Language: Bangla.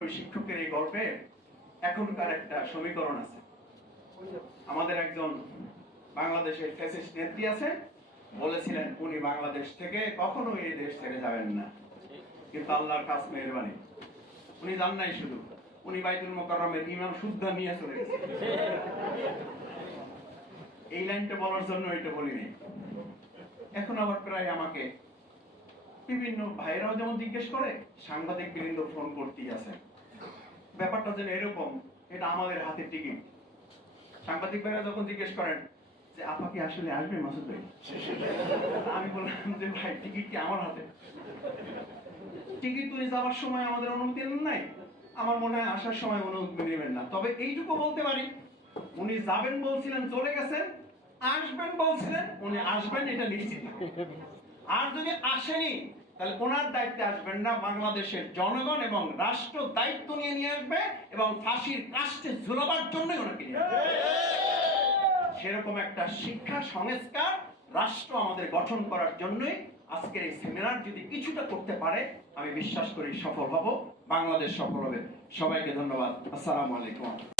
শিক্ষকের এই গল্পে এখনকার একটা সমীকরণ আছে। আমাদের একজন বাংলাদেশের ফ্যাসিস্ট নেত্রী আছে, বলেছিলেন উনি বাংলাদেশ থেকে কখনো এই দেশ ছেড়ে যাবেন না, কিন্তু আল্লাহর কাছ মেহেরবানি উনি যান নাই, শুধু উনি বাইতুল মুকাররমের ইমাম সুদ্ধা নিয়ে চলে গেছে। এই লাইনটা বলার জন্য এটা বলিনি। এখন আবার প্রায় আমাকে বিভিন্ন ভাইরাও যেমন জিজ্ঞেস করে, সাংবাদিক বৃন্দ ফোন করতেই আছে, ব্যাপারটা যেন এরকম, এটা আমাদের হাতে টিকিট। সাংবাদিক ভাইরা যখন জিজ্ঞেস করেন যে আপা কি আসলে আসবে মাসুদ ভাই, আমি বললাম যে ভাই টিকিট কি আমার হাতে? টিকিট উনি যাওয়ার সময় আমাদের অনুমতি নেন নাই, আমার মনে হয় আসার সময় অনুমতি নেবেন না। তবে এইটুকু বলতে পারি, উনি যাবেন বলছিলেন চলে গেছেন, আসবেন বলছিলেন উনি আসবেন, এটা নিশ্চিত। আর যদি আসেনি তাহলে ওনার দায়িত্বে আসবেন না, বাংলাদেশের জনগণ এবং রাষ্ট্র দায়িত্ব নিয়ে আসবে এবং ফাঁসির কাস্টে ঝুলাবার জন্য ওনাকে নিয়ে আসবে। সেরকম একটা শিক্ষা সংস্কার রাষ্ট্র আমাদের গঠন করার জন্যই আজকের এই সেমিনার যদি কিছুটা করতে পারে, আমি বিশ্বাস করি সফল হব, বাংলাদেশ সফল হবে। সবাইকে ধন্যবাদ। আসসালামু আলাইকুম।